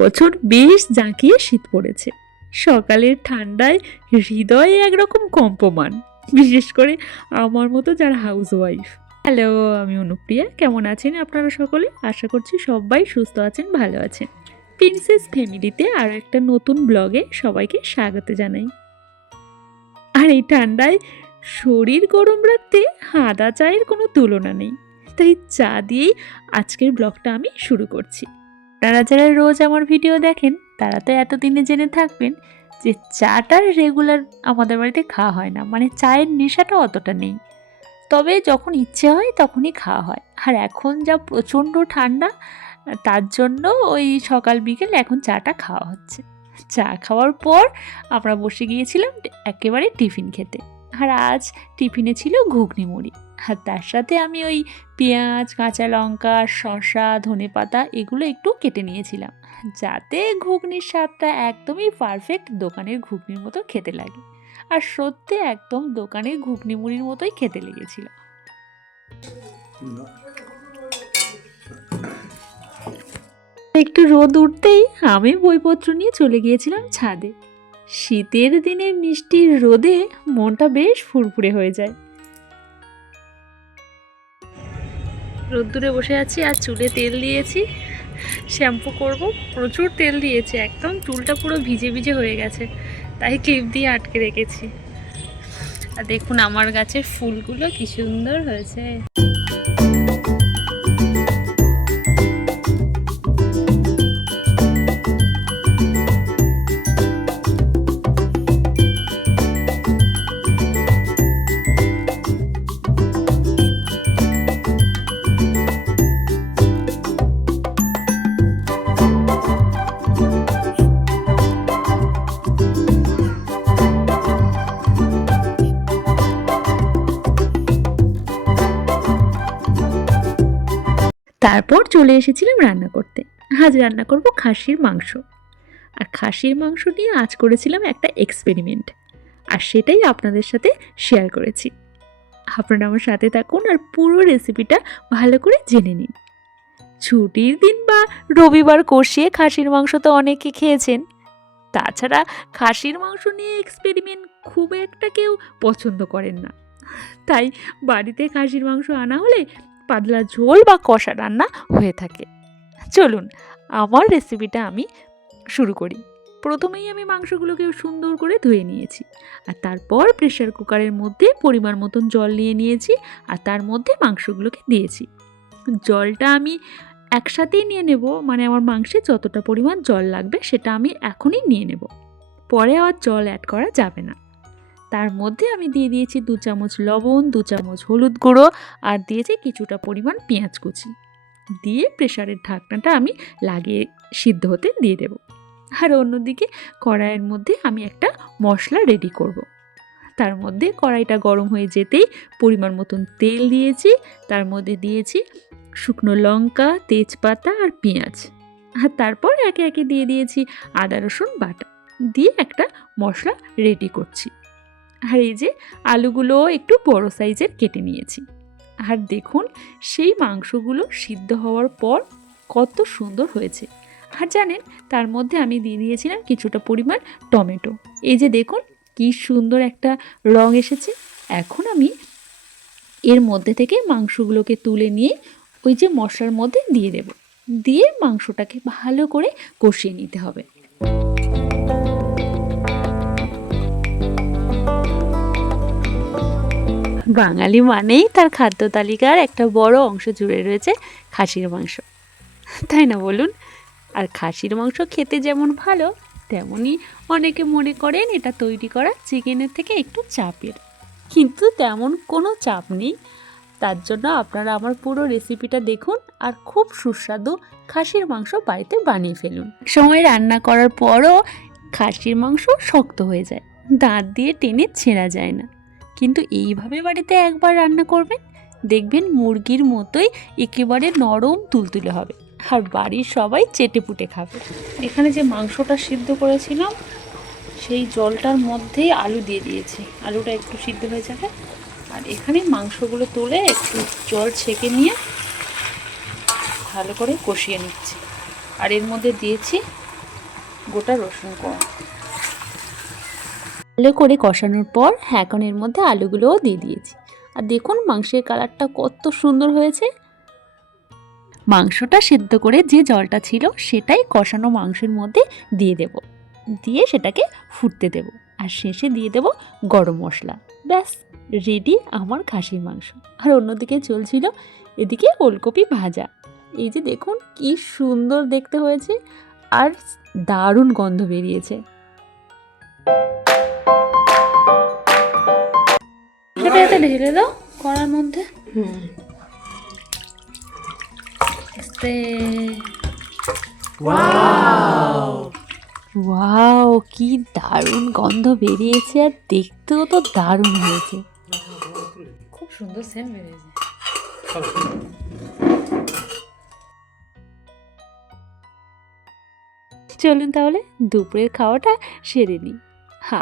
বছর বেশ জাঁকিয়ে শীত পড়েছে। সকালের ঠান্ডায় হৃদয়ে একরকম কম্পমান, বিশেষ করে আমার মতো যারা হাউস ওয়াইফ। হ্যালো, আমি অনুপ্রিয়া। কেমন আছেন আপনারা সকলে? আশা করছি সবাই সুস্থ আছেন, ভালো আছেন। প্রিন্সেস ফ্যামিলিতে আরও একটা নতুন ব্লগে সবাইকে স্বাগত জানাই। আর এই ঠান্ডায় শরীর গরম রাখতে আদা চায়ের কোনো তুলনা নেই, তাই চা দিয়েই আজকের ব্লগটা আমি শুরু করছি। আপনারা যারা রোজ আমার ভিডিও দেখেন তারা তো এতদিনে জেনে থাকবেন যে চাটা রেগুলার আমাদের বাড়িতে খাওয়া হয় না, মানে চায়ের নেশাটা অতটা নেই। তবে যখন ইচ্ছে হয় তখনই খাওয়া হয়। আর এখন যা প্রচণ্ড ঠান্ডা, তার জন্য ওই সকাল বিকেল এখন চাটা খাওয়া হচ্ছে। চা খাওয়ার পর আমরা বসে গিয়েছিলাম একেবারে টিফিন খেতে। আর আজ টিফিনে ছিল ঘুগনি মুড়ি, আর তার সাথে আমি ওই পেঁয়াজ, কাঁচা লঙ্কা, শসা, ধনেপাতা এগুলো একটু কেটে নিয়েছিলাম, যাতে ঘুগনির স্বাদটা একদমই পারফেক্ট দোকানের ঘুগনির মতো খেতে লাগে। আর সত্যি একদম দোকানের ঘুগনি মুড়ির মতোই খেতে লেগেছিল। একটু রোদ উঠতেই আমি বইপত্র নিয়ে চলে গিয়েছিলাম ছাদে। শীতের দিনে মিষ্টি রোদে মনটা বেশ ফুরফুরে হয়ে যায়। রোদ্দুরে বসে আছি আর চুলে তেল দিয়েছি, শ্যাম্পু করব। প্রচুর তেল দিয়েছি, একদম চুলটা পুরো ভিজে ভিজে হয়ে গেছে, তাই ক্লিপ দিয়ে আটকে রেখেছি। আর দেখুন আমার গাছের ফুলগুলো কি সুন্দর হয়েছে। তারপর চলে এসেছিলাম রান্না করতে। আজ রান্না করব খাসির মাংস। আর খাসির মাংস নিয়ে আজ করেছিলাম একটা এক্সপেরিমেন্ট, আর সেটাই আপনাদের সাথে শেয়ার করেছি। আপনারা আমার সাথে থাকুন আর পুরো রেসিপিটা ভালো করে জেনে নিন। ছুটির দিন বা রবিবার কষিয়ে খাসির মাংস তো অনেকে খেয়েছেন। তাছাড়া খাসির মাংস নিয়ে এক্সপেরিমেন্ট খুব একটা কেউ পছন্দ করেন না, তাই বাড়িতে খাসির মাংস আনা হলে পাতলা ঝোল বা কষা রান্না হয়ে থাকে। চলুন আমার রেসিপিটা আমি শুরু করি। প্রথমেই আমি মাংসগুলোকে সুন্দর করে ধুয়ে নিয়েছি, আর তারপর প্রেসার কুকারের মধ্যে পরিমাণ মতন জল নিয়ে নিয়েছি, আর তার মধ্যে মাংসগুলোকে দিয়েছি। জলটা আমি একসাথেই নিয়ে নেব, মানে আমার মাংসে যতটা পরিমাণ জল লাগবে সেটা আমি এখনই নিয়ে নেব, পরে আর জল অ্যাড করা যাবে না। তার মধ্যে আমি দিয়ে দিয়েছি 2 চামচ লবণ, 2 চামচ হলুদ গুঁড়ো, আর দিয়েছি কিছুটা পরিমাণ পেঁয়াজ কুচি। দিয়ে প্রেসারের ঢাকনাটা আমি লাগিয়ে সিদ্ধ হতে দিয়ে দেব। আর অন্যদিকে কড়াইয়ের মধ্যে আমি একটা মশলা রেডি করব। তার মধ্যে কড়াইটা গরম হয়ে যেতেই পরিমাণ মতন তেল দিয়েছি, তার মধ্যে দিয়েছি শুকনো লঙ্কা, তেজপাতা আর পেঁয়াজ, আর তারপর একে একে দিয়ে দিয়েছি আদা রসুন বাটা, দিয়ে একটা মশলা রেডি করছি। আর এই যে আলুগুলো একটু বড় সাইজের কেটে নিয়েছি। আর দেখুন সেই মাংসগুলো সিদ্ধ হওয়ার পর কত সুন্দর হয়েছে। আর জানেন তার মধ্যে আমি দিয়ে দিয়েছিলাম কিছুটা পরিমাণ টমেটো। এই যে দেখুন কি সুন্দর একটা রং এসেছে। এখন আমি এর মধ্যে থেকে মাংসগুলোকে তুলে নিয়ে ওই যে মশলার মধ্যে দিয়ে দেব, দিয়ে মাংসটাকে ভালো করে কষিয়ে নিতে হবে। বাঙালি মানেই তার খাদ্য তালিকার একটা বড় অংশ জুড়ে রয়েছে খাসির মাংস, তাই না বলুন? আর খাসির মাংস খেতে যেমন ভালো, তেমনই অনেকে মনে করেন এটা তৈরি করা চিকেনের থেকে একটু চাপের, কিন্তু তেমন কোনো চাপ নেই। তার জন্য আপনারা আমার পুরো রেসিপিটা দেখুন আর খুব সুস্বাদু খাসির মাংস বাড়িতে বানিয়ে ফেলুন। সময় রান্না করার পরও খাসির মাংস শক্ত হয়ে যায়, দাঁত দিয়ে টেনে ছেঁড়া যায় না, কিন্তু এইভাবে বাড়িতে একবার রান্না করবেন, দেখবেন মুরগির মতোই একেবারে নরম তুলতুলে হবে, আর বাড়ির সবাই চেটেপুটে খাবে। এখানে যে মাংসটা সিদ্ধ করেছিলাম সেই জলটার মধ্যেই আলু দিয়ে দিয়েছি, আলুটা একটু সিদ্ধ হয়ে যাবে। আর এখানে মাংসগুলো তুলে একটু জল ছেঁকে নিয়ে ভালো করে কষিয়ে নিচ্ছি। আর এর মধ্যে দিয়েছি গোটা রসুন কোয়া। ভালো করে কষানোর পর এখন এর মধ্যে আলুগুলোও দিয়ে দিয়েছি। আর দেখুন মাংসের কালারটা কত সুন্দর হয়েছে। মাংসটা সেদ্ধ করে যে জলটা ছিল সেটাই কষানো মাংসের মধ্যে দিয়ে দেব, দিয়ে সেটাকে ফুটতে দেব। আর শেষে দিয়ে দেব গরম মশলা। ব্যাস রেডি আমার খাসির মাংস। আর অন্যদিকে চলছিল এদিকে ওলকপি ভাজা। এই যে দেখুন কি সুন্দর দেখতে হয়েছে আর দারুণ গন্ধ বেরিয়েছে। সেটা এতে ঢেলে দাও কড়ার মধ্যে। ওয়াও কি দারুণ গন্ধ বেরিয়েছে আর দেখতেও তো দারুণ হয়েছে। খুব সুন্দর সেন্ট বেরিয়েছে। চলুন তাহলে দুপুরের খাওয়াটা সেরে নিই।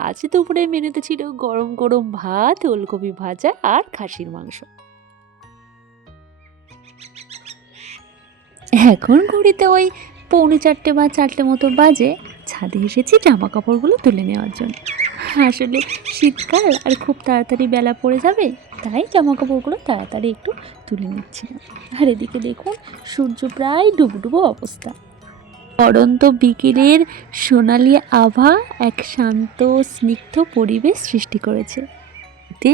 আজ দুপুরের মেনুতে ছিল গরম গরম ভাত, ওলকপি ভাজা আর খাসির মাংস। এখন ঘড়িতে ওই 3:45 বা 4টে মতো বাজে। ছাদে এসেছি জামা কাপড়গুলো তুলে নেওয়ার জন্য। আসলে শীতকাল আর খুব তাড়াতাড়ি বেলা পড়ে যাবে, তাই জামা কাপড়গুলো তাড়াতাড়ি একটু তুলে নিচ্ছিলাম। আর এদিকে দেখুন সূর্য প্রায় ডুবডুবো অবস্থা। পড়ন্ত বিকেলের সোনালি আভা এক শান্ত স্নিগ্ধ পরিবেশ সৃষ্টি করেছে। এতে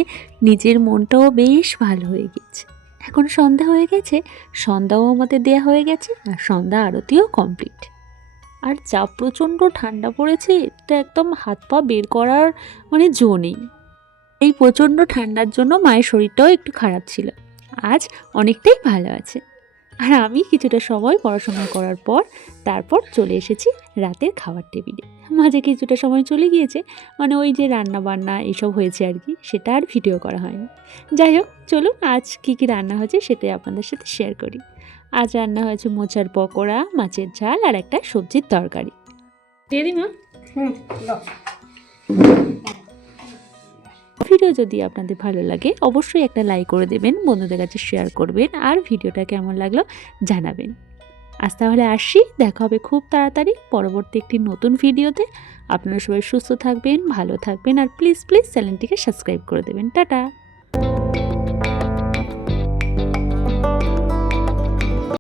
নিজের মনটাও বেশ ভালো হয়ে গেছে। এখন সন্ধ্যা হয়ে গেছে, সন্ধ্যাও আমাদের দেয়া হয়ে গেছে আর সন্ধ্যা আরতিও কমপ্লিট। আর যা প্রচণ্ড ঠান্ডা পড়েছে, এটা একদম হাত পা বের করার জো নেই। এই প্রচণ্ড ঠান্ডার জন্য মায়ের শরীরটাও একটু খারাপ ছিল, আজ অনেকটাই ভালো আছে। আর আমি কিছুটা সময় পড়াশোনা করার পর তারপর চলে এসেছি রাতের খাবার টেবিলে। মাঝে কিছুটা সময় চলে গিয়েছে, ওই যে রান্না বান্না এসব হয়েছে আর কি, সেটা আর ভিডিও করা হয়নি। যাই হোক চলুন আজ কী কী রান্না হয়েছে সেটাই আপনাদের সাথে শেয়ার করি। আজ রান্না হয়েছে মোচার পকোড়া, মাছের ঝাল আর একটা সবজির তরকারি। দিয়ে দিই মা। ভিডিও যদি আপনাদের ভালো লাগে অবশ্যই একটা লাইক করে দেবেন, বন্ধুদের কাছে শেয়ার করবেন আর ভিডিওটা কেমন লাগলো জানাবেন। আজ তাহলে আসি, দেখা হবে খুব তাড়াতাড়ি পরবর্তী একটি নতুন ভিডিওতে। আপনারা সবাই সুস্থ থাকবেন, ভালো থাকবেন আর প্লিজ চ্যানেলটিকে সাবস্ক্রাইব করে দেবেন। টাটা।